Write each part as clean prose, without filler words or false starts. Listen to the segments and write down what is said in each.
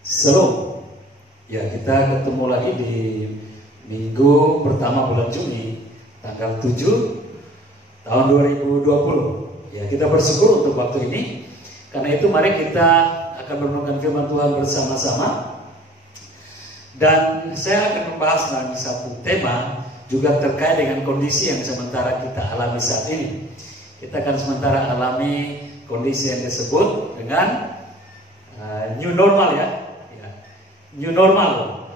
Shalom. Ya, kita ketemu lagi di minggu pertama bulan Juni tanggal 7 tahun 2020. Ya, kita bersyukur untuk waktu ini. Karena itu mari kita akan merenungkan firman Tuhan bersama-sama. Dan saya akan membahas lagi satu tema juga terkait dengan kondisi yang sementara kita alami saat ini. Kita akan sementara alami kondisi yang disebut dengan new normal, ya. New normal,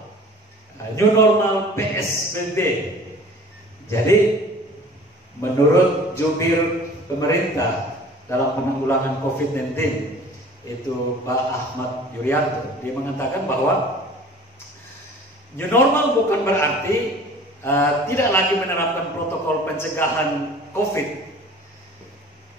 new normal PSBB. Jadi menurut jubir pemerintah dalam penanggulangan COVID-19 itu Pak Ahmad Yuryanto, dia mengatakan bahwa new normal bukan berarti tidak lagi menerapkan protokol pencegahan COVID,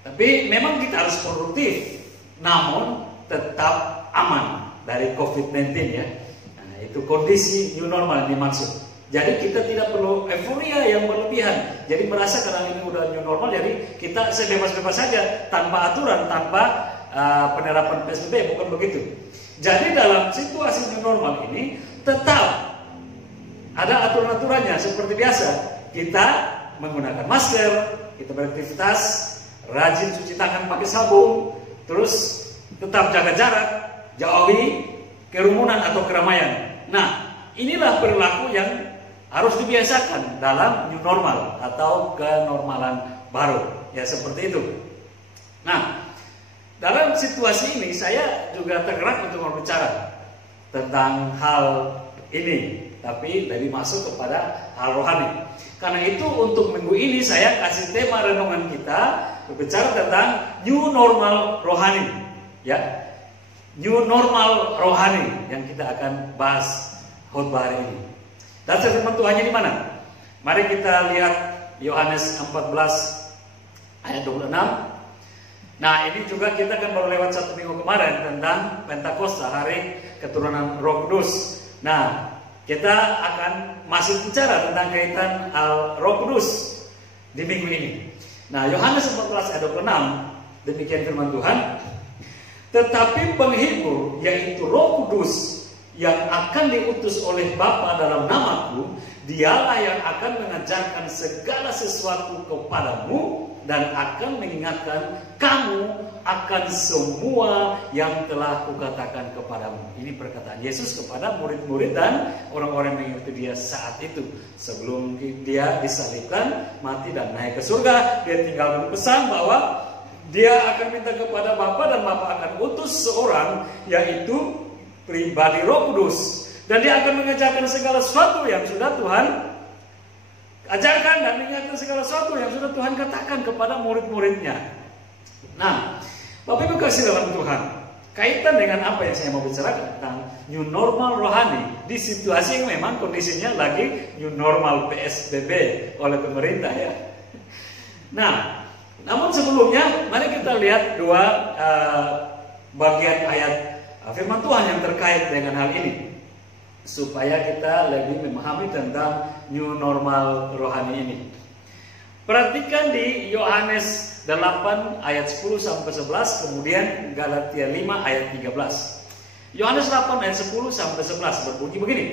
tapi memang kita harus produktif, namun tetap aman dari COVID-19, ya. Itu kondisi new normal yang dimaksud. Jadi kita tidak perlu euforia yang berlebihan. Jadi merasa karena ini udah new normal, jadi kita sebebas-bebas saja tanpa aturan, tanpa penerapan PSBB, bukan begitu. Jadi dalam situasi new normal ini tetap ada aturan-aturannya seperti biasa. Kita menggunakan masker, kita beraktivitas, rajin cuci tangan pakai sabun, terus tetap jaga jarak, jauhi kerumunan atau keramaian. Nah, inilah perilaku yang harus dibiasakan dalam new normal atau kenormalan baru. Ya, seperti itu. Nah, dalam situasi ini saya juga tergerak untuk berbicara tentang hal ini, tapi lebih masuk kepada hal rohani. Karena itu untuk minggu ini saya kasih tema renungan kita berbicara tentang new normal rohani. Ya, new normal rohani yang kita akan bahas khotbah hari ini. Dan firman Tuhannya di mana? Mari kita lihat Yohanes 14 ayat 26. Nah, ini juga kita kan baru lewat satu minggu kemarin tentang Pentakosta, hari keturunan Roh Kudus. Nah, kita akan masih bicara tentang kaitan Roh Kudus di minggu ini. Nah, Yohanes 14 ayat 26, demikian firman Tuhan. Tetapi penghibur, yaitu Roh Kudus yang akan diutus oleh Bapa dalam namaku, dialah yang akan mengajarkan segala sesuatu kepadamu dan akan mengingatkan kamu akan semua yang telah kukatakan kepadamu. Ini perkataan Yesus kepada murid-murid dan orang-orang yang mengikuti dia saat itu. Sebelum dia disalibkan, mati dan naik ke surga, dia tinggalkan pesan bahwa dia akan minta kepada Bapa dan Bapa akan utus seorang, yaitu pribadi Roh Kudus, dan dia akan mengajarkan segala sesuatu yang sudah Tuhan ajarkan dan mengingatkan segala sesuatu yang sudah Tuhan katakan kepada murid-muridnya. Nah, Bapak Ibu kasih dalam Tuhan, kaitan dengan apa yang saya mau bicarakan tentang new normal rohani di situasi yang memang kondisinya lagi new normal PSBB oleh pemerintah, ya. Nah, namun sebelumnya, mari kita lihat dua bagian ayat firman Tuhan yang terkait dengan hal ini, supaya kita lebih memahami tentang new normal rohani ini. Perhatikan di Yohanes 8 ayat 10 sampai 11, kemudian Galatia 5 ayat 13. Yohanes 8 ayat 10 sampai 11 berbunyi begini.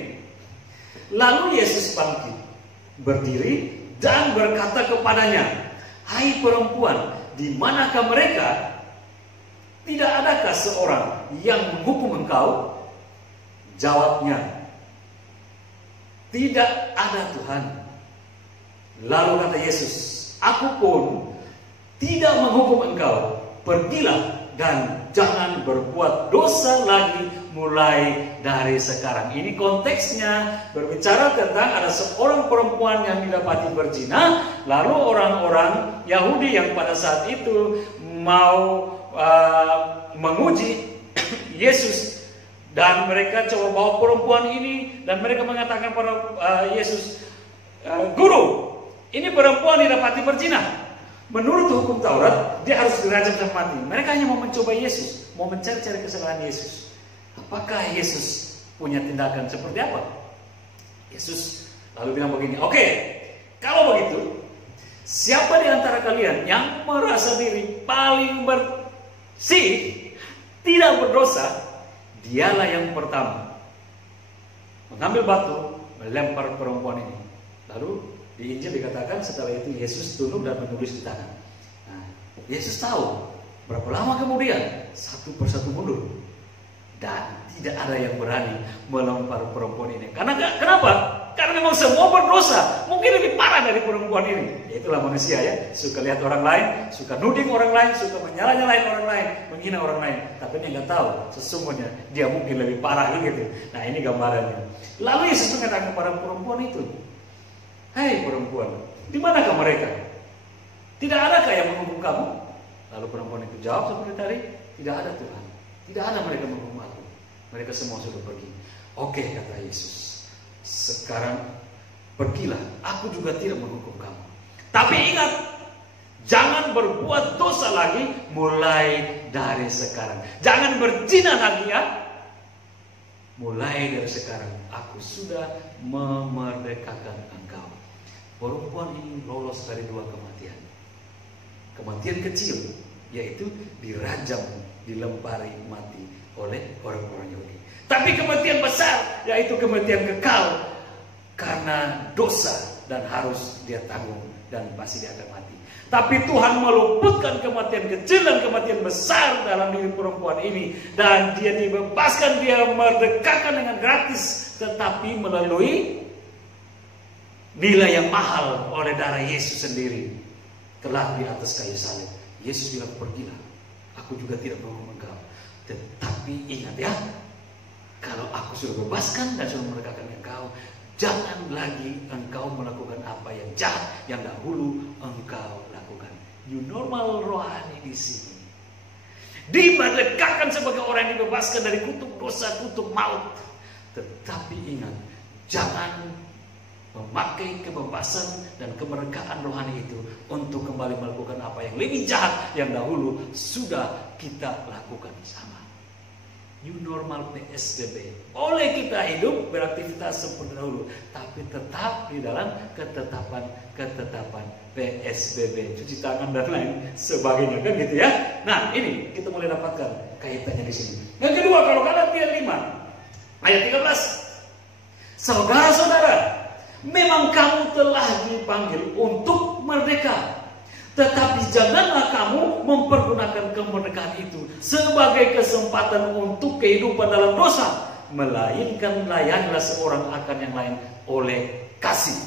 Lalu Yesus bangkit, berdiri dan berkata kepadanya, "Hai perempuan, di manakah mereka? Tidak adakah seorang yang menghukum engkau?" Jawabnya, "Tidak ada, Tuhan." Lalu kata Yesus, "Aku pun tidak menghukum engkau. Pergilah dan jangan berbuat dosa lagi mulai dari sekarang." Ini konteksnya berbicara tentang ada seorang perempuan yang didapati berzina. Lalu orang-orang Yahudi yang pada saat itu mau menguji Yesus, dan mereka coba bawa perempuan ini, dan mereka mengatakan pada Yesus, "Guru, ini perempuan didapati berzina. Menurut hukum Taurat, dia harus dirajam sampai mati." Mereka hanya mau mencoba Yesus, mau mencari-cari kesalahan Yesus. Apakah Yesus punya tindakan seperti apa? Yesus lalu bilang begini, "Oke, kalau begitu, siapa di antara kalian yang merasa diri paling bersih, tidak berdosa, Dialah yang pertama mengambil batu, melempar perempuan ini. Lalu di Injil dikatakan setelah itu Yesus tunduk dan menulis di tangan. Nah, Yesus tahu berapa lama kemudian satu persatu mundur. Dan tidak ada yang berani melempar perempuan ini. Kenapa? Karena memang semua berdosa. Mungkin lebih parah dari perempuan ini. Ya, itulah manusia ya. Suka lihat orang lain, suka nuding orang lain, suka menyala-nyalain orang lain, menghina orang lain. Tapi dia nggak tahu sesungguhnya dia mungkin lebih parah gitu. Nah, ini gambarannya. Lalu Yesus mengatakan kepada perempuan itu, "Hei perempuan, di manakah mereka? Tidak adakah yang menghukum kamu?" Lalu perempuan itu jawab seperti tadi, "Tidak ada Tuhan. Tidak ada mereka menghukum aku. Mereka semua sudah pergi." "Oke," kata Yesus, "sekarang pergilah. Aku juga tidak menghukum kamu. Tapi ingat, jangan berbuat dosa lagi mulai dari sekarang. Jangan berzina lagi ya. Mulai dari sekarang aku sudah memerdekakan engkau." Perempuan ini lolos dari dua kematian. Kematian kecil, yaitu dirajam, dilempari mati oleh orang-orang Yahudi. Tapi kematian besar, yaitu kematian kekal karena dosa dan harus dia tanggung dan pasti dia akan mati. Tapi Tuhan meluputkan kematian kecil dan kematian besar dalam diri perempuan ini, dan dia dibebaskan, dia merdekakan dengan gratis, tetapi melalui nilai yang mahal oleh darah Yesus sendiri telah di atas kayu salib. Yesus bilang, "Pergilah, aku juga tidak menghukum engkau. Tetapi ingat ya, kalau aku sudah bebaskan dan sudah merdekakan engkau, jangan lagi engkau melakukan apa yang jahat yang dahulu engkau lakukan." New normal rohani di sini. Dimerdekakan sebagai orang yang dibebaskan dari kutuk dosa, kutuk maut. Tetapi ingat, jangan memakai kebebasan dan kemerdekaan rohani itu untuk kembali melakukan apa yang lebih jahat yang dahulu sudah kita lakukan sama. New normal PSBB. Oleh kita hidup beraktivitas seperti dahulu, tapi tetap di dalam ketetapan PSBB, cuci tangan dan lain sebagainya, kan gitu ya. Nah, ini kita mulai dapatkan kaitannya di sini. Yang kedua, kalau Galatia 5 ayat 13, "Saudara-saudara, memang kamu telah dipanggil untuk merdeka. Tetapi janganlah kamu mempergunakan kemerdekaan itu sebagai kesempatan untuk kehidupan dalam dosa, melainkan layanilah seorang akan yang lain oleh kasih."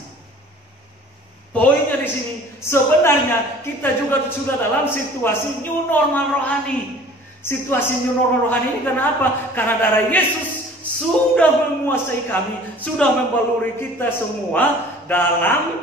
Poinnya di sini, sebenarnya kita juga sudah dalam situasi new normal rohani. Situasi new normal rohani ini karena apa? Karena darah Yesus sudah menguasai kami, sudah membaluri kita semua dalam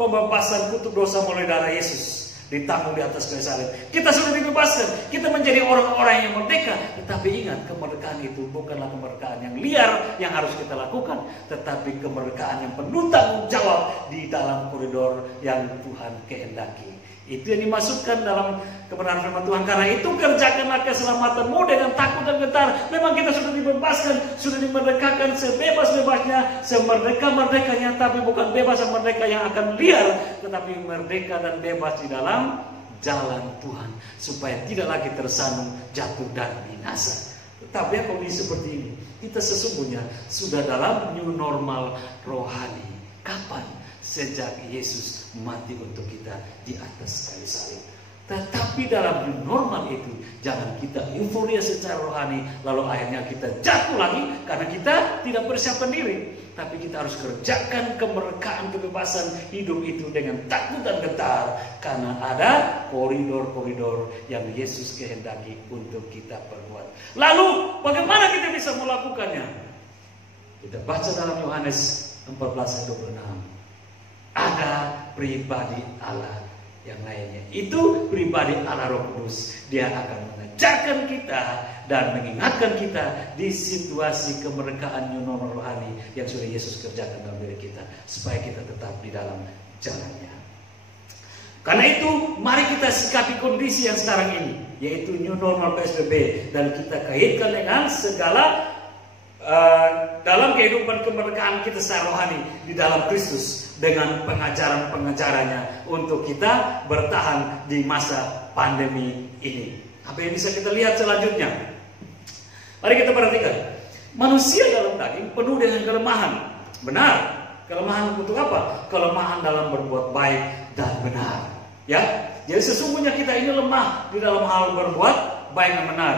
pembebasan kutuk dosa mulai darah Yesus ditanggung di atas kayu salib. Kita sudah dibebaskan, kita menjadi orang-orang yang merdeka. Tetapi ingat, kemerdekaan itu bukanlah kemerdekaan yang liar yang harus kita lakukan, tetapi kemerdekaan yang penuh tanggung jawab di dalam koridor yang Tuhan kehendaki. Itu yang dimasukkan dalam kebenaran firman Tuhan. Karena itu kerjakanlah keselamatanmu dengan takut dan gentar. Memang kita sudah dibebaskan, sudah dimerdekakan sebebas-bebasnya, semerdeka-merdekanya, tapi bukan bebas dan merdeka yang akan liar, tetapi merdeka dan bebas di dalam jalan Tuhan, supaya tidak lagi tersandung, jatuh dan binasa. Tetapi kondisi seperti ini, kita sesungguhnya sudah dalam new normal rohani. Kapan? Sejak Yesus mati untuk kita di atas kayu salib. Tetapi dalam new normal itu, jangan kita euforia secara rohani, lalu akhirnya kita jatuh lagi karena kita tidak persiapkan diri. Tapi kita harus kerjakan kemerdekaan, kebebasan hidup itu dengan takut dan gentar, karena ada koridor-koridor yang Yesus kehendaki untuk kita perbuat. Lalu bagaimana kita bisa melakukannya? Kita baca dalam Yohanes 14 ayat 26. Ada pribadi Allah yang lainnya. Itu pribadi Allah Roh Kudus. Dia akan mengajarkan kita dan mengingatkan kita di situasi kemerdekaan new normal rohani yang sudah Yesus kerjakan dalam diri kita, supaya kita tetap di dalam jalannya. Karena itu, mari kita sikapi kondisi yang sekarang ini, yaitu new normal PSBB, dan kita kaitkan dengan segala dalam kehidupan kemerdekaan kita secara rohani di dalam Kristus, dengan pengajaran-pengajarannya untuk kita bertahan di masa pandemi ini. Apa yang bisa kita lihat selanjutnya? Mari kita perhatikan. Manusia dalam daging penuh dengan kelemahan. Benar. Kelemahan untuk apa? Kelemahan dalam berbuat baik dan benar. Ya. Jadi sesungguhnya kita ini lemah di dalam hal berbuat baik dan benar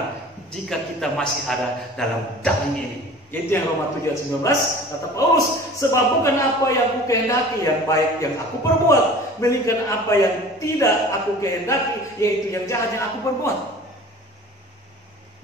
jika kita masih ada dalam daging ini. Itu yang Roma 7 ayat 19 kata Paulus, sebab bukan apa yang aku kehendaki yang baik yang aku perbuat, melainkan apa yang tidak aku kehendaki, yaitu yang jahat yang aku perbuat.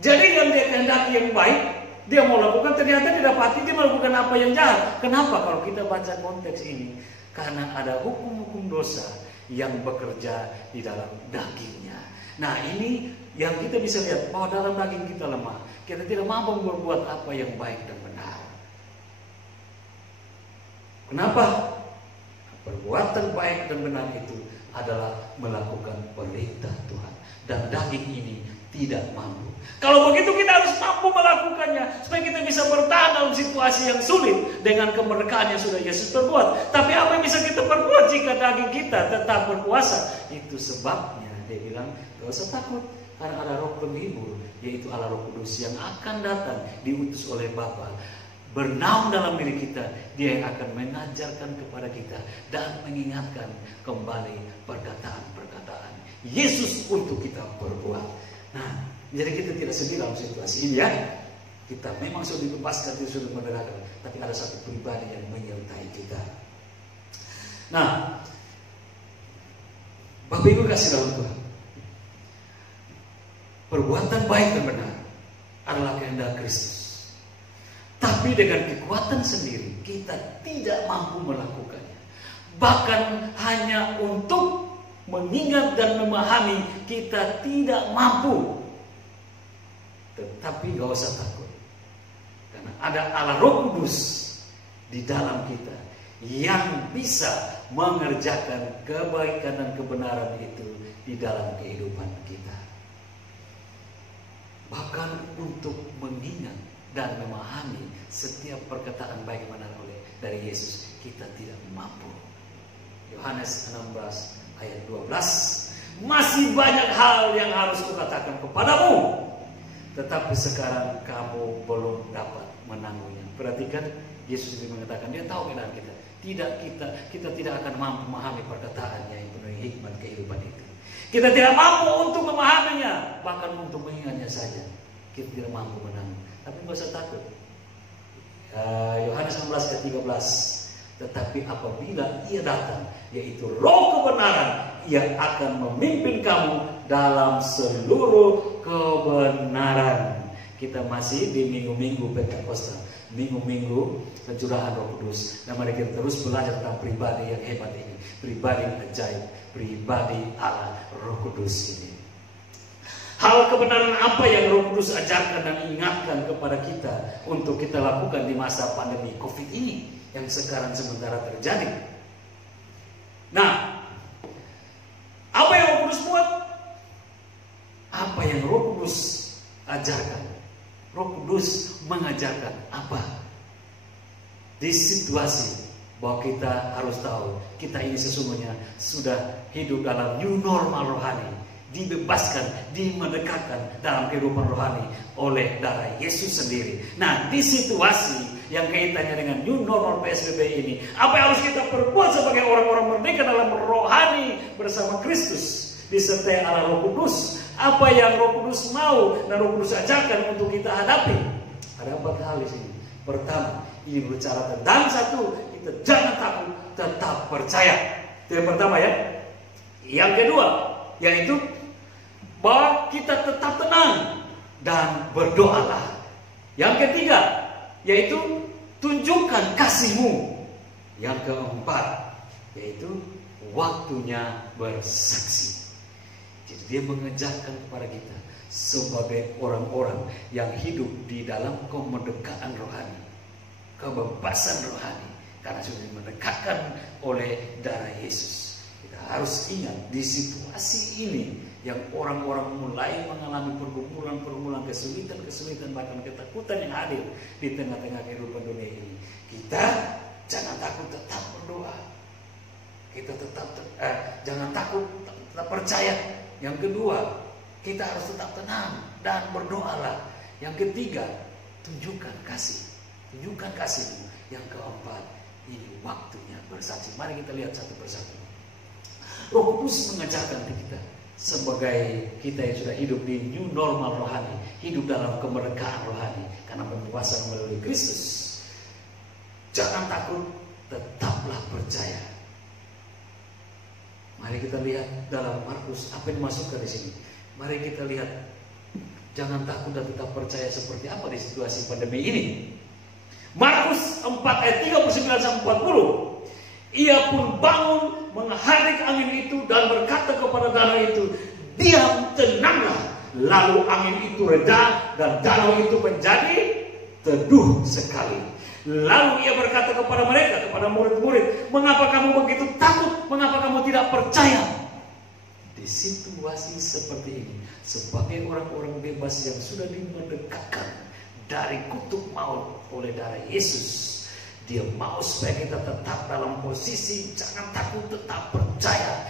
Jadi yang dia kehendaki yang baik, dia mau lakukan, ternyata didapati dia melakukan apa yang jahat. Kenapa? Kalau kita baca konteks ini, karena ada hukum-hukum dosa yang bekerja di dalam dagingnya. Nah, ini yang kita bisa lihat bahwa dalam daging kita lemah. Kita tidak mampu berbuat apa yang baik dan benar. Kenapa? Perbuatan baik dan benar itu adalah melakukan perintah Tuhan. Dan daging ini tidak mampu. Kalau begitu kita harus mampu melakukannya supaya kita bisa bertahan dalam situasi yang sulit dengan kemerdekaan yang sudah Yesus perbuat. Tapi apa yang bisa kita perbuat jika daging kita tetap berkuasa? Itu sebabnya dia bilang, gak usah takut. Karena ada roh penghibur, yaitu Allah Roh Kudus yang akan datang diutus oleh Bapa, bernaung dalam diri kita. Dia yang akan mengajarkan kepada kita dan mengingatkan kembali perkataan-perkataan Yesus untuk kita berbuat. Nah, jadi kita tidak sedih dalam situasi ini ya. Kita memang sudah dibebaskan, kita sudah merdekakan, tapi ada satu pribadi yang menyertai kita. Nah, Bapak Ibu kasih dalam Tuhan, perbuatan baik dan benar adalah kehendak Kristus. Tapi dengan kekuatan sendiri kita tidak mampu melakukannya. Bahkan hanya untuk mengingat dan memahami kita tidak mampu. Tetapi gak usah takut. Karena ada Allah Roh Kudus di dalam kita yang bisa mengerjakan kebaikan dan kebenaran itu di dalam kehidupan kita. Bahkan untuk mengingat dan memahami setiap perkataan baik benar dari Yesus kita tidak mampu. Yohanes 16 ayat 12, masih banyak hal yang harus kukatakan kepadamu, tetapi sekarang kamu belum dapat menanggungnya. Perhatikan, Yesus mengatakan dia tahu keadaan kita. Kita tidak akan mampu memahami perkataannya yang penuh hikmat kehidupan itu. Kita tidak mampu untuk memahaminya, bahkan untuk mengingatnya saja kita tidak mampu menanggung. Tapi nggak usah takut. Yohanes 16 ayat 13. Tetapi apabila ia datang, yaitu Roh kebenaran, ia akan memimpin kamu dalam seluruh kebenaran. Kita masih di minggu-minggu Pentakosta, minggu-minggu pencurahan Roh Kudus. Dan mari kita terus belajar tentang pribadi yang hebat ini, pribadi yang ajaib, pribadi Allah Roh Kudus ini. Hal kebenaran apa yang Roh Kudus ajarkan dan ingatkan kepada kita untuk kita lakukan di masa pandemi COVID ini yang sekarang sementara terjadi? Nah, apa yang Roh Kudus buat? Apa yang Roh Kudus ajarkan? Roh Kudus mengajarkan apa? Di situasi bahwa kita harus tahu kita ini sesungguhnya sudah hidup dalam new normal rohani, dibebaskan, dimerdekakan dalam kehidupan rohani oleh darah Yesus sendiri. Nah, di situasi yang kaitannya dengan new normal PSBB ini, apa yang harus kita perbuat sebagai orang-orang merdeka dalam rohani bersama Kristus disertai Allah Roh Kudus? Apa yang Roh Kudus mau dan Roh Kudus ajarkan untuk kita hadapi? Ada 4 hal di sini. Pertama, ini berbicara tentang satu, kita jangan takut, tetap percaya. Itu yang pertama ya. Yang kedua, yaitu bahwa kita tetap tenang dan berdoalah. Yang ketiga, yaitu tunjukkan kasih-Mu. Yang keempat, yaitu waktunya bersaksi. Jadi dia mengajarkan kepada kita sebagai orang-orang yang hidup di dalam kemerdekaan rohani, kebebasan rohani, karena sudah dimerdekakan oleh darah Yesus. Kita harus ingat di situasi ini yang orang-orang mulai mengalami pergumulan-pergumulan, kesulitan-kesulitan, bahkan ketakutan yang hadir di tengah-tengah kehidupan dunia ini. Kita jangan takut, tetap berdoa. Kita jangan takut, tetap percaya. Yang kedua, Kita harus tetap tenang dan berdoalah. Yang ketiga, tunjukkan kasih. Tunjukkan kasihmu. Yang keempat, ini waktunya bersaksi. Mari kita lihat satu persatu. Roh Kudus mengajarkan kita sebagai kita yang sudah hidup di new normal rohani, hidup dalam kemerdekaan rohani karena berkuasa melalui Kristus. Jangan takut, tetaplah percaya. Mari kita lihat dalam Markus apa yang dimasukkan di sini. Mari kita lihat, jangan takut dan tetap percaya seperti apa di situasi pandemi ini. Markus 4 ayat 39-40. Ia pun bangun mengharik angin itu dan berkata kepada danau itu, diam, tenanglah. Lalu angin itu reda dan danau itu menjadi teduh sekali. Lalu ia berkata kepada mereka, kepada murid-murid, mengapa kamu begitu takut? Mengapa kamu tidak percaya? Di situasi seperti ini, sebagai orang-orang bebas yang sudah dimerdekakan dari kutuk maut oleh darah Yesus, dia mau supaya kita tetap dalam posisi jangan takut, tetap percaya.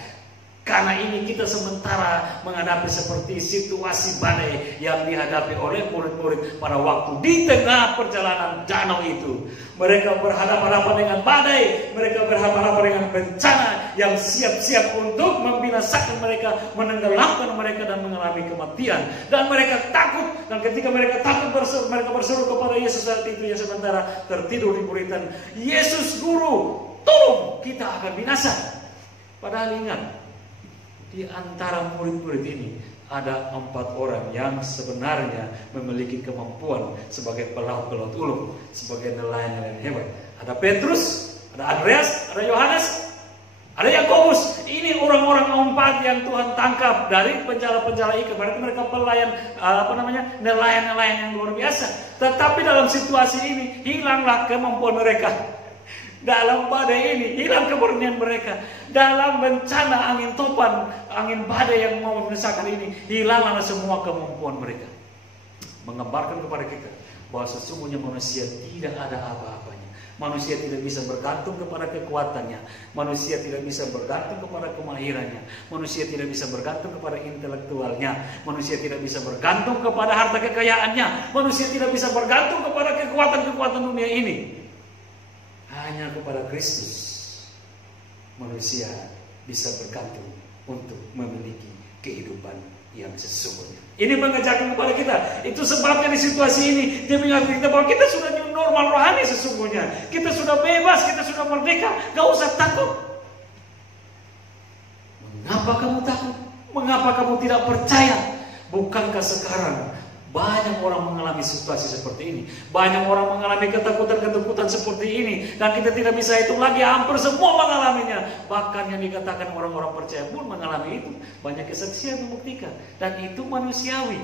Karena ini kita sementara menghadapi seperti situasi badai yang dihadapi oleh murid-murid pada waktu di tengah perjalanan danau itu. Mereka berhadapan-hadapan dengan badai, mereka berhadapan-hadapan dengan bencana yang siap-siap untuk membinasakan mereka, menenggelamkan mereka dan mengalami kematian. Dan mereka takut, dan ketika mereka takut mereka berseru kepada Yesus saat itu yang sementara tertidur di buritan, Yesus Guru, tolong, kita akan binasa. Padahal ingat, di antara murid-murid ini ada 4 orang yang sebenarnya memiliki kemampuan sebagai pelaut-pelaut ulung, sebagai nelayan-nelayan hebat. Ada Petrus, ada Andreas, ada Yohanes, ada Yakobus. Ini orang-orang 4 yang Tuhan tangkap dari penjara-penjara ikan. Berarti mereka pelayan, nelayan-nelayan yang luar biasa. Tetapi dalam situasi ini hilanglah kemampuan mereka. Dalam badai ini hilang keberanian mereka. Dalam bencana angin topan, angin badai yang mau menyesakkan ini, hilanglah semua kemampuan mereka. Mengembarkan kepada kita bahwa sesungguhnya manusia tidak ada apa-apanya. Manusia tidak bisa bergantung kepada kekuatannya. Manusia tidak bisa bergantung kepada kemahirannya. Manusia tidak bisa bergantung kepada intelektualnya. Manusia tidak bisa bergantung kepada harta kekayaannya. Manusia tidak bisa bergantung kepada kekuatan-kekuatan dunia ini. Hanya kepada Kristus manusia bisa bergantung untuk memiliki kehidupan yang sesungguhnya. Ini mengajarkan kepada kita. Itu sebabnya di situasi ini dia mengingatkan kita bahwa kita sudah new normal rohani sesungguhnya. Kita sudah bebas, kita sudah merdeka. Gak usah takut. Mengapa kamu takut? Mengapa kamu tidak percaya? Bukankah sekarang banyak orang mengalami situasi seperti ini. Banyak orang mengalami ketakutan-ketakutan seperti ini. Dan kita tidak bisa hitung lagi, hampir semua mengalaminya. Bahkan yang dikatakan orang-orang percaya pun mengalami itu. Banyak kesaksian membuktikan. Dan itu manusiawi,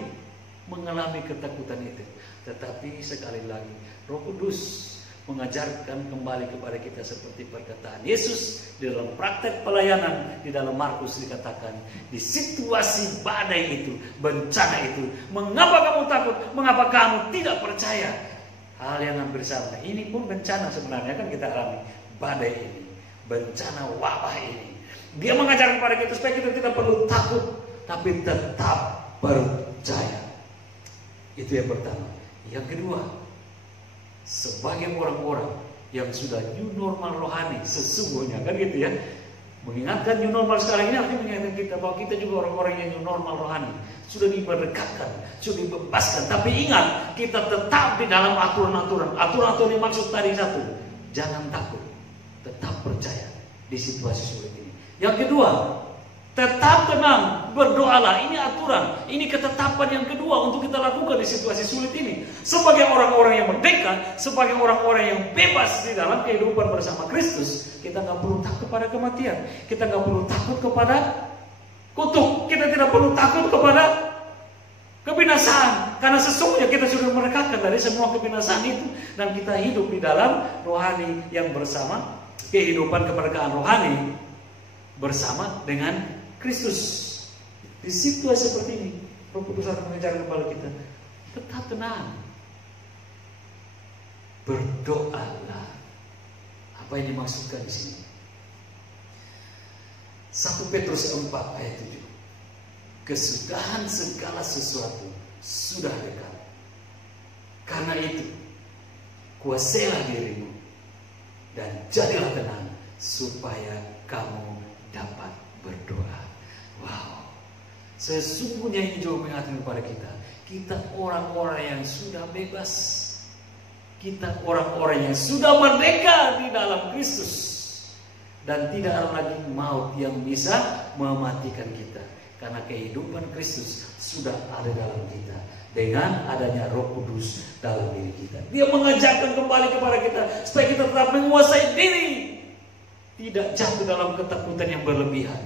mengalami ketakutan itu. Tetapi sekali lagi, Roh Kudus mengajarkan kembali kepada kita seperti perkataan Yesus di dalam praktek pelayanan. Di dalam Markus dikatakan, di situasi badai itu, bencana itu, mengapa kamu takut? Mengapa kamu tidak percaya? Hal yang hampir sama. Ini pun bencana sebenarnya kan kita alami. Badai ini, bencana wabah ini. Dia mengajarkan kepada kita supaya kita tidak perlu takut, tapi tetap percaya. Itu yang pertama. Yang kedua, sebagai orang-orang yang sudah new normal rohani sesungguhnya, kan gitu ya, mengingatkan new normal sekarang ini artinya mengingatkan kita bahwa kita juga orang-orang yang new normal rohani, sudah dimerdekakan, sudah dibebaskan. Tapi ingat, kita tetap di dalam aturan-aturan. Aturan-aturan yang maksud tadi satu, jangan takut, tetap percaya di situasi sulit ini. Yang kedua, tetap tenang, berdoalah. Ini aturan, ini ketetapan yang kedua untuk kita lakukan di situasi sulit ini. Sebagai orang-orang yang merdeka, sebagai orang-orang yang bebas di dalam kehidupan bersama Kristus, kita nggak perlu takut kepada kematian. Kita nggak perlu takut kepada kutuk. Kita tidak perlu takut kepada kebinasaan. Karena sesungguhnya kita sudah merdekakan dari semua kebinasaan itu. Dan kita hidup di dalam rohani yang bersama, kehidupan kemerdekaan rohani bersama dengan Kristus. Di situasi seperti ini, Roh Kudus akan mengajarkan kepada kita, tetap tenang, berdoalah. Apa yang dimaksudkan di sini? 1 Petrus 4 ayat 7. kesudahan segala sesuatu sudah dekat. Karena itu, kuasailah dirimu dan jadilah tenang supaya kamu dapat berdoa. Wow, sesungguhnya ini juga mengingatkan kepada kita. Kita orang-orang yang sudah bebas. Kita orang-orang yang sudah merdeka di dalam Kristus. Dan tidak ada lagi maut yang bisa mematikan kita. Karena kehidupan Kristus sudah ada dalam kita. Dengan adanya Roh Kudus dalam diri kita. Dia mengajarkan kembali kepada kita supaya kita tetap menguasai diri. Tidak jatuh dalam ketakutan yang berlebihan.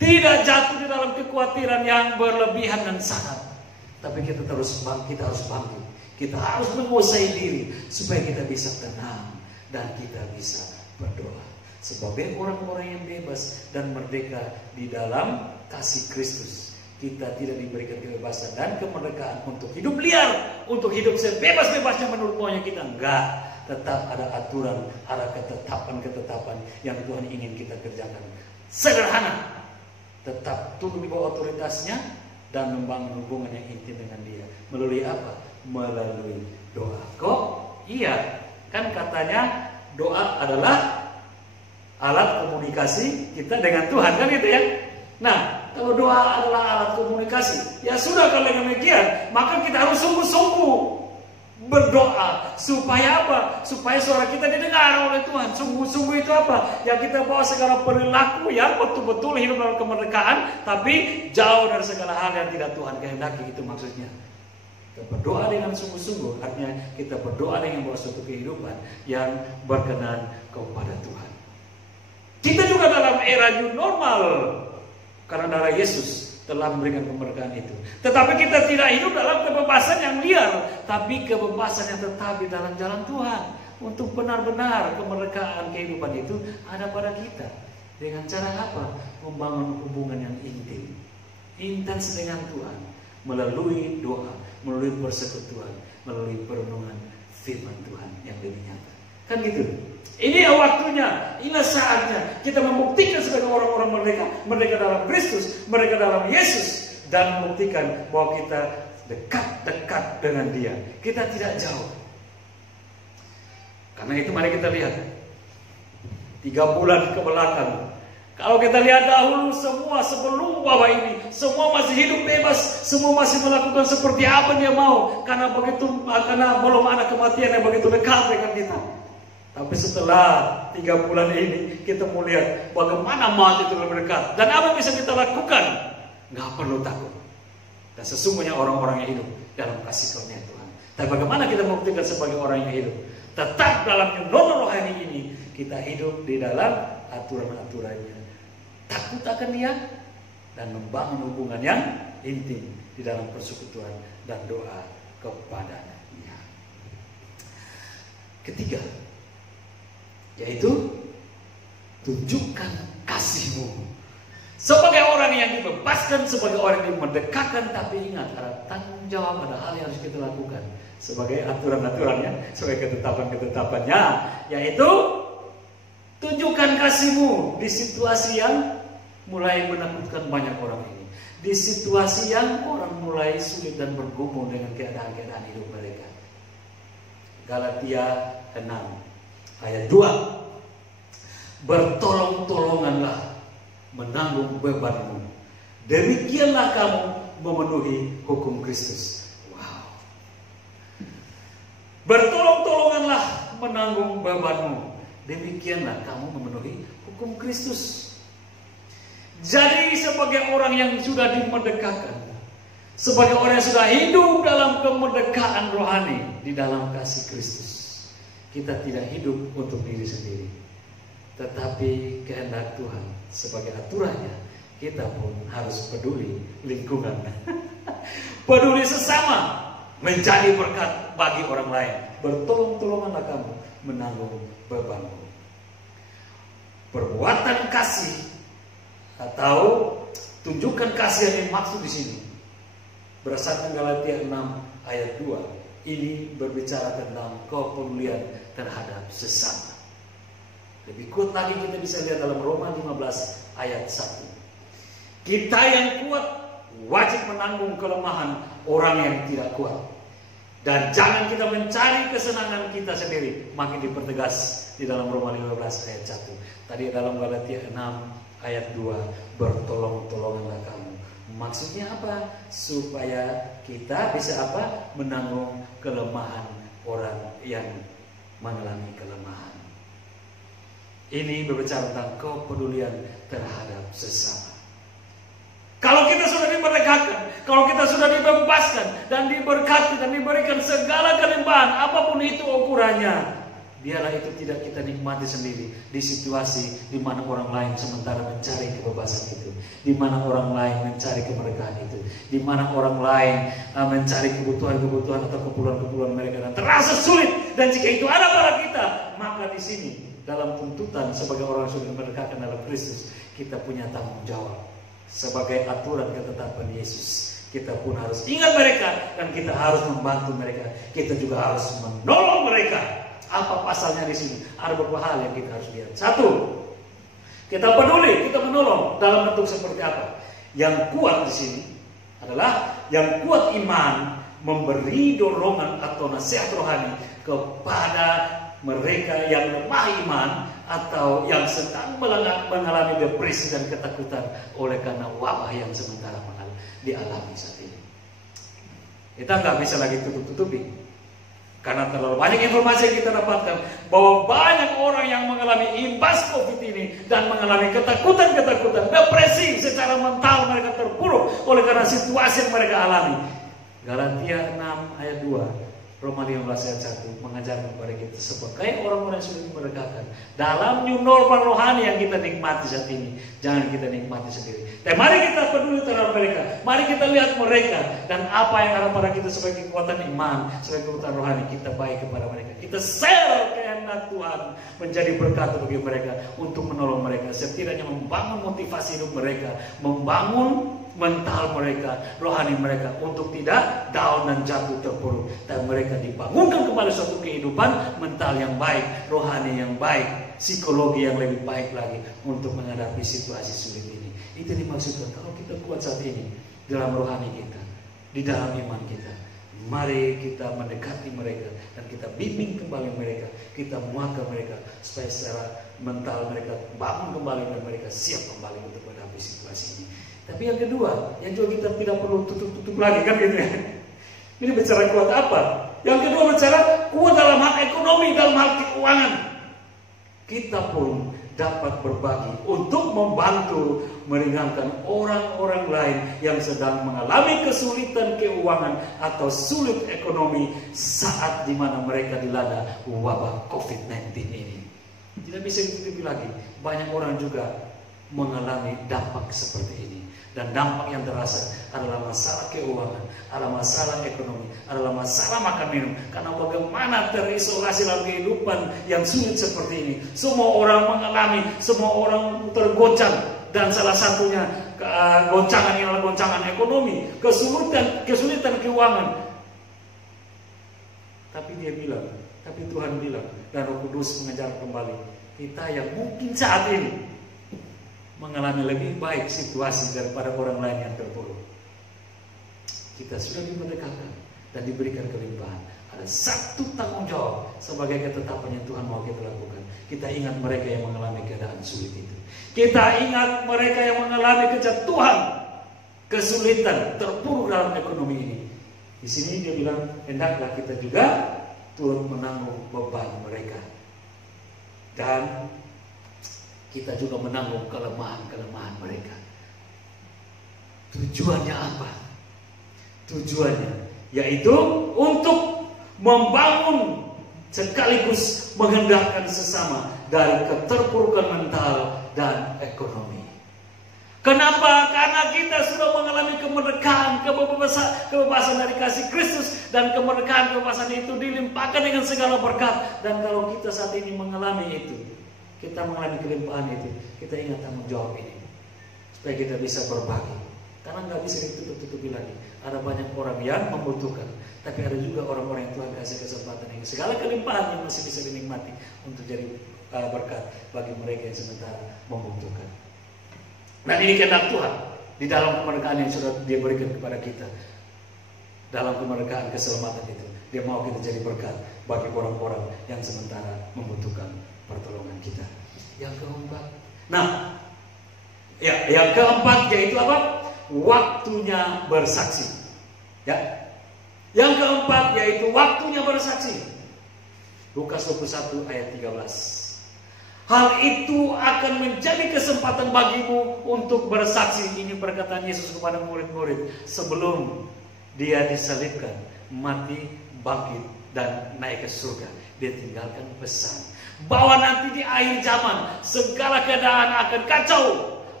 Tidak jatuh di dalam kekhawatiran yang berlebihan dan sangat. Tapi kita harus bangkit. Kita harus menguasai diri supaya kita bisa tenang dan kita bisa berdoa. Sebagai orang-orang yang bebas dan merdeka di dalam kasih Kristus, kita tidak diberikan kebebasan dan kemerdekaan untuk hidup liar, untuk hidup sebebas-bebasnya menurut maunya kita. Enggak, tetap ada aturan, ada ketetapan yang Tuhan ingin kita kerjakan. Sederhana, tetap tunduk di bawah otoritasnya dan membangun hubungan yang intim dengan Dia. Melalui apa? Melalui doa. Kok? Iya, kan katanya doa adalah alat komunikasi kita dengan Tuhan, kan gitu ya. Nah, kalau doa adalah alat komunikasi, ya sudah, kalau demikian maka kita harus sungguh-sungguh berdoa. Supaya apa? Supaya suara kita didengar oleh Tuhan. Sungguh-sungguh itu apa? Ya kita bawa segala perilaku yang betul-betul hidup dalam kemerdekaan, tapi jauh dari segala hal yang tidak Tuhan kehendaki. Itu maksudnya. Kita berdoa dengan sungguh-sungguh, artinya kita berdoa dengan bawa suatu kehidupan yang berkenan kepada Tuhan. Kita juga dalam era new normal, karena darah Yesus telah memberikan kemerdekaan itu. Tetapi kita tidak hidup dalam kebebasan yang liar, tapi kebebasan yang tetap di dalam jalan Tuhan. Untuk benar-benar kemerdekaan kehidupan itu ada pada kita. Dengan cara apa? Membangun hubungan yang intim, intens dengan Tuhan, melalui doa, melalui persekutuan, melalui perenungan firman Tuhan yang lebih nyata. Kan gitu. Ini waktunya, inilah saatnya kita membuktikan sebagai orang-orang merdeka, merdeka dalam Kristus, merdeka dalam Yesus, dan membuktikan bahwa kita dekat-dekat dengan Dia. Kita tidak jauh. Karena itu mari kita lihat 3 bulan ke belakang. Kalau kita lihat dahulu semua sebelum wabah ini, semua masih hidup bebas, semua masih melakukan seperti apa dia mau, karena belum ada kematian yang begitu dekat dengan kita. Tapi setelah 3 bulan ini kita mau lihat bagaimana mati itu lebih dekat dan apa yang bisa kita lakukan. Nggak perlu takut. Dan sesungguhnya orang-orang yang hidup dalam kasih karunia Tuhan. Tapi bagaimana kita membuktikan sebagai orang yang hidup? Tetap dalam normal rohani ini kita hidup di dalam aturan-aturannya. Takut akan Dia dan membangun hubungan yang intim di dalam persekutuan dan doa kepada Dia. Ketiga, yaitu tunjukkan kasih-Mu. Sebagai orang yang dibebaskan, sebagai orang yang merdekakan, tapi ingat ada tanggung jawab, ada hal yang harus kita lakukan sebagai aturan-aturannya, sebagai ketetapan-ketetapannya, yaitu tunjukkan kasih-Mu di situasi yang mulai menakutkan banyak orang ini, di situasi yang orang mulai sulit dan bergumul dengan keadaan-keadaan hidup mereka. Galatia 6 ayat 2, bertolong-tolonganlah menanggung bebanmu, demikianlah kamu memenuhi hukum Kristus. Wow. Bertolong-tolonganlah menanggung bebanmu, demikianlah kamu memenuhi hukum Kristus. Jadi sebagai orang yang sudah dimerdekakan, sebagai orang yang sudah hidup dalam kemerdekaan rohani di dalam kasih Kristus, kita tidak hidup untuk diri sendiri, tetapi kehendak Tuhan sebagai aturannya, kita pun harus peduli lingkungan, peduli sesama, menjadi berkat bagi orang lain. Bertolong-tolonganlah kamu menanggung bebanmu. Perbuatan kasih atau tunjukkan kasih yang dimaksud di sini berdasarkan Galatia 6 ayat 2, ini berbicara tentang kepedulian terhadap sesama. Lebih kuat lagi kita bisa lihat dalam Roma 15 ayat 1. Kita yang kuat wajib menanggung kelemahan orang yang tidak kuat. Dan jangan kita mencari kesenangan kita sendiri. Makin dipertegas di dalam Roma 15 ayat 1. Tadi dalam Galatia 6 ayat 2, bertolong-tolonganlah kamu. Maksudnya apa? Supaya kita bisa apa? Menanggung kelemahan orang yang mengalami kelemahan. Ini berbicara tentang kepedulian terhadap sesama. Kalau kita sudah dimerdekakan, kalau kita sudah dibebaskan dan diberkati dan diberikan segala kelimpahan, apapun itu ukurannya, biarlah itu tidak kita nikmati sendiri di situasi di mana orang lain sementara mencari kebebasan itu, di mana orang lain mencari kemerdekaan itu, di mana orang lain mencari kebutuhan-kebutuhan atau keperluan-keperluan mereka dan terasa sulit. Dan jika itu ada pada kita, maka di sini dalam tuntutan sebagai orang yang sudah dimerdekakan dalam Kristus, kita punya tanggung jawab. Sebagai aturan ketetapan Yesus, kita pun harus ingat mereka dan kita harus membantu mereka. Kita juga harus menolong mereka. Apa pasalnya di sini? Ada beberapa hal yang kita harus lihat. Satu, kita peduli, kita menolong dalam bentuk seperti apa? Yang kuat di sini adalah yang kuat iman memberi dorongan atau nasihat rohani kepada mereka yang lemah iman atau yang sedang mengalami depresi dan ketakutan oleh karena wabah yang sementara dialami saat ini. Kita nggak bisa lagi tutup-tutupi karena terlalu banyak informasi yang kita dapatkan bahwa banyak orang yang mengalami imbas COVID ini dan mengalami ketakutan, depresi secara mental, mereka terpuruk oleh karena situasi yang mereka alami. Galatia 6 ayat 2, Roma 15 ayat 1 mengajarkan kepada kita sebagai orang-orang yang sudah dimerdekakan dalam new normal rohani yang kita nikmati saat ini. Jangan kita nikmati sendiri. Dan mari kita peduli terhadap mereka. Mari kita lihat mereka dan apa yang ada pada kita sebagai kekuatan iman, sebagai kekuatan rohani, kita baik kepada mereka. Kita share kehendak Tuhan menjadi berkat bagi mereka untuk menolong mereka. Setidaknya membangun motivasi hidup mereka, membangun mental mereka, rohani mereka untuk tidak down dan jatuh terpuruk, dan mereka dibangunkan kembali suatu kehidupan mental yang baik, rohani yang baik, psikologi yang lebih baik lagi untuk menghadapi situasi sulit ini. Itu dimaksudkan kalau kita kuat saat ini dalam rohani kita, di dalam iman kita. Mari kita mendekati mereka dan kita bimbing kembali mereka, kita muatkan mereka supaya secara mental mereka bangun kembali dan mereka siap kembali untuk menghadapi situasi ini. Tapi yang kedua, yang juga kita tidak perlu tutup-tutup lagi kan gitu ya. Ini bicara kuat apa? Yang kedua bicara kuat dalam hal ekonomi, dalam hal keuangan. Kita pun dapat berbagi untuk membantu meringankan orang-orang lain yang sedang mengalami kesulitan keuangan atau sulit ekonomi saat dimana mereka dilanda wabah COVID-19 ini. Tidak bisa ditutupi lagi, banyak orang juga mengalami dampak seperti ini. Dan dampak yang terasa adalah masalah keuangan, adalah masalah ekonomi, adalah masalah makan minum. Karena bagaimana terisolasi dalam kehidupan yang sulit seperti ini. Semua orang mengalami, semua orang tergoncang. Dan salah satunya goncangan ini adalah goncangan ekonomi, kesulitan keuangan. Tapi dia bilang, tapi Tuhan bilang, dan Roh Kudus mengajar kembali, kita yang mungkin saat ini mengalami lebih baik situasi daripada orang lain yang terpuruk. Kita sudah dimerdekakan dan diberikan kelimpahan. Ada satu tanggung jawab sebagai ketetapan yang Tuhan mau kita lakukan. Kita ingat mereka yang mengalami keadaan sulit itu. Kita ingat mereka yang mengalami kejatuhan, kesulitan, terpuruk dalam ekonomi ini. Di sini dia bilang, hendaklah kita juga turut menanggung beban mereka. Dan kita juga menanggung kelemahan-kelemahan mereka. Tujuannya apa? Tujuannya yaitu untuk membangun sekaligus menghendakkan sesama dari keterpurukan mental dan ekonomi. Kenapa? Karena kita sudah mengalami kemerdekaan, kebebasan dari kasih Kristus, dan kemerdekaan itu dilimpahkan dengan segala berkat. Dan kalau kita saat ini mengalami itu, kita mengalami kelimpahan itu, kita ingat tanggung jawab ini supaya kita bisa berbagi. Karena nggak bisa ditutup-tutupi lagi. Ada banyak orang yang membutuhkan, tapi ada juga orang-orang yang Tuhan kasih kesempatan ini. Segala kelimpahan yang masih bisa dinikmati untuk jadi berkat bagi mereka yang sementara membutuhkan. Dan ini kehendak Tuhan. di dalam kemerdekaan yang sudah Dia berikan kepada kita. Dalam kemerdekaan keselamatan itu, Dia mau kita jadi berkat bagi orang-orang yang sementara membutuhkan pertolongan kita. Yang keempat, yang keempat yaitu apa? Waktunya bersaksi. Ya. Yang keempat yaitu waktunya bersaksi. Lukas 21 ayat 13. Hal itu akan menjadi kesempatan bagimu untuk bersaksi. Ini perkataan Yesus kepada murid-murid sebelum Dia disalibkan, mati, bangkit, dan naik ke surga. Dia tinggalkan pesan bahwa nanti di akhir zaman segala keadaan akan kacau,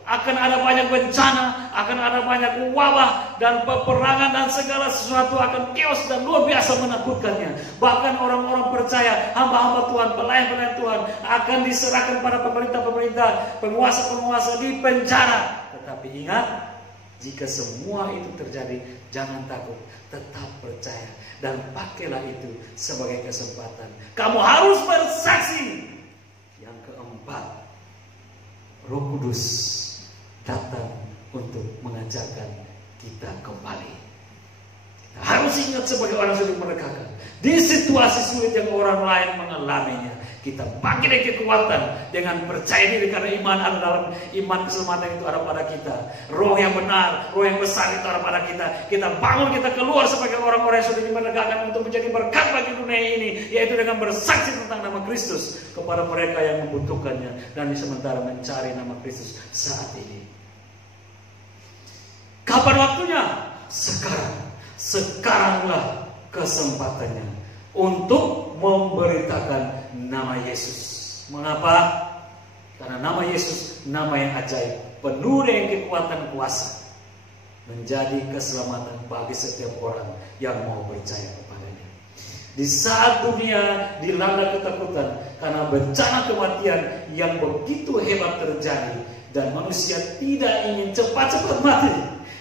akan ada banyak bencana, akan ada banyak wabah dan peperangan, dan segala sesuatu akan chaos dan luar biasa menakutkannya. Bahkan orang-orang percaya, hamba-hamba Tuhan, pelayan-pelayan Tuhan akan diserahkan pada pemerintah-pemerintah, penguasa-penguasa di penjara. Tetapi ingat, jika semua itu terjadi, jangan takut, tetap percaya dan pakailah itu sebagai kesempatan. Kamu harus bersaksi. Yang keempat, Roh Kudus datang untuk mengajarkan kita kembali. Kita harus ingat sebagai orang sudah memerdekakan. Di situasi sulit yang orang lain mengalaminya, kita bangkit dari kekuatan dengan percaya diri karena iman ada dalam iman keselamatan itu ada pada kita. Roh yang benar, roh yang besar itu ada pada kita. Kita bangun, kita keluar sebagai orang-orang yang sudah dimerdekakan untuk menjadi berkat bagi dunia ini, yaitu dengan bersaksi tentang nama Kristus kepada mereka yang membutuhkannya dan sementara mencari nama Kristus saat ini. Kapan waktunya? Sekarang. Sekaranglah kesempatannya untuk memberitakan nama Yesus. Mengapa? Karena nama Yesus nama yang ajaib, penuh dengan kekuatan kuasa, menjadi keselamatan bagi setiap orang yang mau percaya kepadanya. Di saat dunia dilanda ketakutan karena bencana kematian yang begitu hebat terjadi, dan manusia tidak ingin cepat-cepat mati.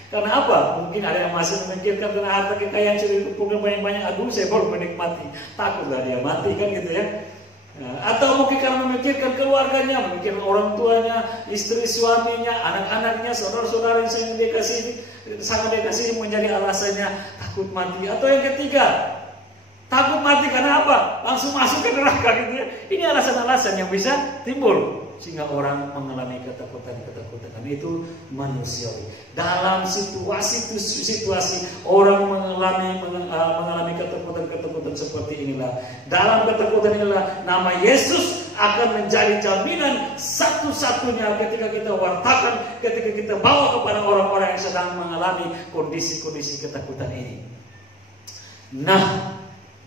Karena apa? Mungkin ada yang masih memikirkan tentang harta kekayaan sudah dikumpulkan banyak-banyak. Aduh, saya baru menikmati. Takutlah dia mati kan gitu ya. Atau mungkin karena memikirkan keluarganya, memikirkan orang tuanya, istri suaminya, anak-anaknya, saudara-saudara yang sangat dia kasih menjadi alasannya takut mati. Atau yang ketiga, takut mati karena apa? Langsung masuk ke neraka gitu ya. Ini alasan-alasan yang bisa timbul sehingga orang mengalami ketakutan-ketakutan. Itu manusiawi. Dalam situasi orang mengalami ketakutan-ketakutan seperti inilah. Dalam ketakutan inilah nama Yesus akan menjadi jaminan satu-satunya ketika kita wartakan, ketika kita bawa kepada orang-orang yang sedang mengalami kondisi-kondisi ketakutan ini. Nah,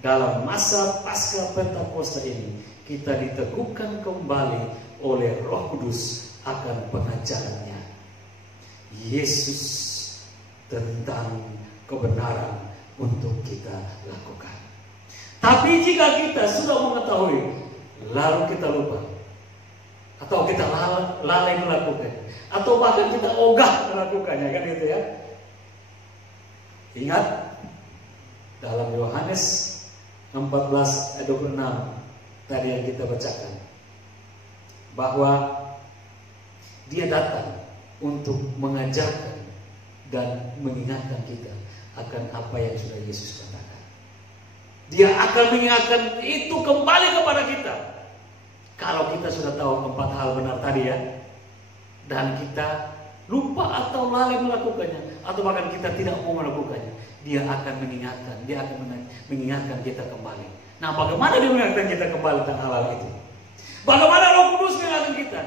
dalam masa pasca Pentakosta ini kita diteguhkan kembali oleh Roh Kudus akan pengajarannya Yesus tentang kebenaran untuk kita lakukan. Tapi jika kita sudah mengetahui lalu kita lupa, atau kita lalai melakukannya, atau bahkan kita ogah melakukannya, kan gitu ya. Ingat dalam Yohanes 14 ayat 26 tadi yang kita bacakan, bahwa Dia datang untuk mengajarkan dan mengingatkan kita akan apa yang sudah Yesus katakan. Dia akan mengingatkan itu kembali kepada kita. Kalau kita sudah tahu 4 hal benar tadi ya, dan kita lupa atau lalai melakukannya, atau bahkan kita tidak mau melakukannya, Dia akan mengingatkan, Dia akan mengingatkan kita kembali. Nah, bagaimana Dia mengingatkan kita kembali tentang hal itu? Bagaimana Roh Kudus mengingatkan kita?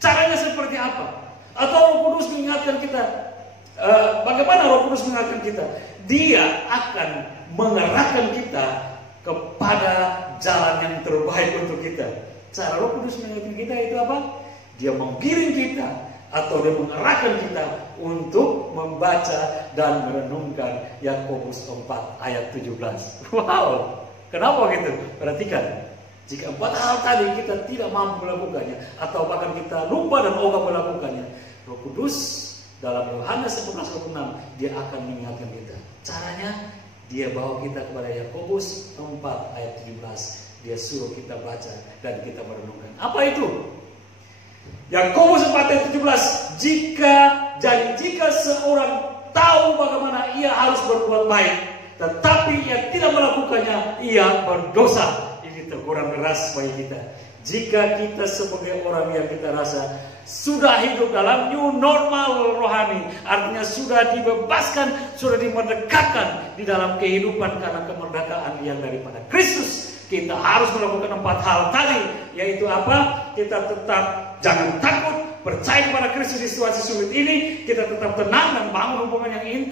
Caranya seperti apa? Atau Roh Kudus mengingatkan kita? Bagaimana Roh Kudus mengingatkan kita? Dia akan mengarahkan kita kepada jalan yang terbaik untuk kita. Cara Roh Kudus mengingatkan kita itu apa? Dia menggiring kita atau Dia mengarahkan kita untuk membaca dan merenungkan Yakobus 4 ayat 17. Wow, kenapa gitu? Perhatikan. Jika 4 hal tadi kita tidak mampu melakukannya, atau bahkan kita lupa dan ogah melakukannya, Roh Kudus dalam Yohanes 11:26 Dia akan mengingatkan kita. Caranya Dia bawa kita kepada Yakobus 4 ayat 17. Dia suruh kita baca dan kita merenungkan. Apa itu? Yakobus 4 ayat 17. Jika Jadi jika seorang tahu bagaimana ia harus berbuat baik, tetapi ia tidak melakukannya, ia berdosa. Ini teguran keras bagi kita. Jika kita sebagai orang yang kita rasa sudah hidup dalam new normal rohani, artinya sudah dibebaskan, sudah dimerdekakan di dalam kehidupan karena kemerdekaan yang daripada Kristus, kita harus melakukan 4 hal tadi, yaitu apa? Kita tetap jangan takut, percaya kepada Kristus di situasi sulit ini, kita tetap tenang dan bangun hubungan yang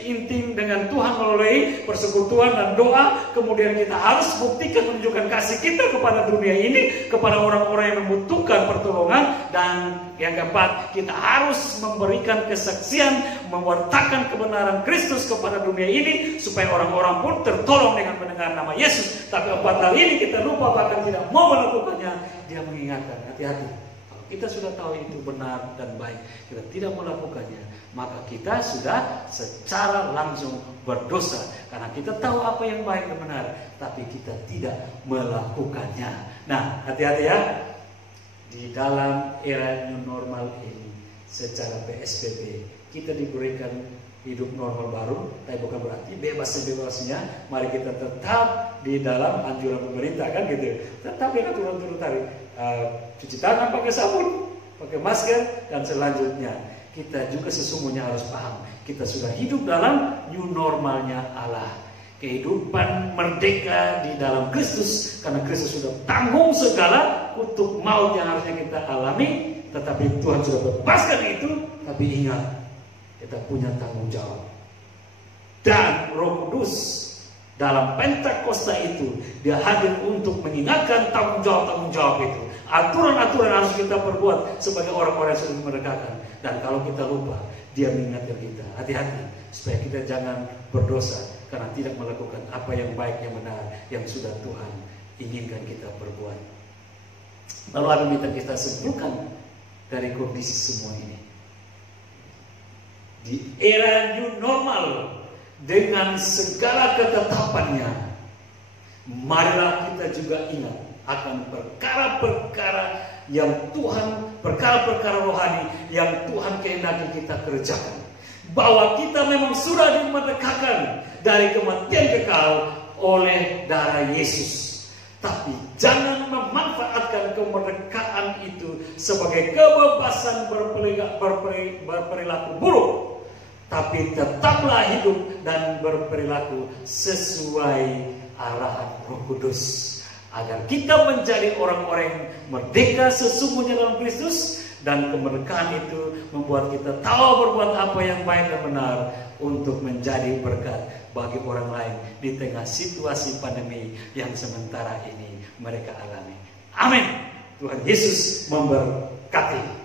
intim dengan Tuhan melalui persekutuan dan doa. Kemudian kita harus buktikan, menunjukkan kasih kita kepada dunia ini, kepada orang-orang yang membutuhkan pertolongan. Dan yang keempat, kita harus memberikan kesaksian, mewartakan kebenaran Kristus kepada dunia ini, supaya orang-orang pun tertolong dengan mendengar nama Yesus. Tapi 4 hal ini kita lupa, bahkan tidak mau melakukannya. Dia mengingatkan, hati-hati. Kita sudah tahu itu benar dan baik, kita tidak melakukannya, maka kita sudah secara langsung berdosa. Karena kita tahu apa yang baik dan benar, tapi kita tidak melakukannya. Nah, hati-hati ya. Di dalam era new normal ini, secara PSBB, kita diberikan hidup normal baru, tapi bukan berarti bebas-bebasnya. Mari kita tetap di dalam anjuran pemerintah, kan gitu. Tetap dengan turun-turun tadi. Cuci tangan pakai sabun, pakai masker, dan selanjutnya kita juga sesungguhnya harus paham, kita sudah hidup dalam new normalnya Allah, kehidupan merdeka di dalam Kristus, karena Kristus sudah tanggung segala kutuk maut yang harusnya kita alami. Tetapi Tuhan sudah bebaskan itu. Tapi ingat, kita punya tanggung jawab, dan Roh Kudus dalam Pentakosta itu dia hadir untuk mengingatkan tanggung jawab itu. Aturan-aturan harus kita perbuat sebagai orang-orang yang sudah dimerdekakan. Dan kalau kita lupa, dia mengingatkan kita. Hati-hati supaya kita jangan berdosa karena tidak melakukan apa yang baik, yang benar, yang sudah Tuhan inginkan kita perbuat. Lalu apa yang kita simpulkan dari kondisi semua ini? Di era new normal dengan segala ketetapannya, marilah kita juga ingat akan perkara-perkara yang Tuhan, perkara-perkara rohani yang Tuhan kehendaki kita kerjakan. Bahwa kita memang sudah dimerdekakan dari kematian kekal oleh darah Yesus. Tapi jangan memanfaatkan kemerdekaan itu sebagai kebebasan berperilaku buruk. Tapi tetaplah hidup dan berperilaku sesuai arahan Roh Kudus, agar kita menjadi orang-orang yang merdeka sesungguhnya dalam Kristus. Dan kemerdekaan itu membuat kita tahu berbuat apa yang baik dan benar untuk menjadi berkat bagi orang lain di tengah situasi pandemi yang sementara ini mereka alami. Amin. Tuhan Yesus memberkati.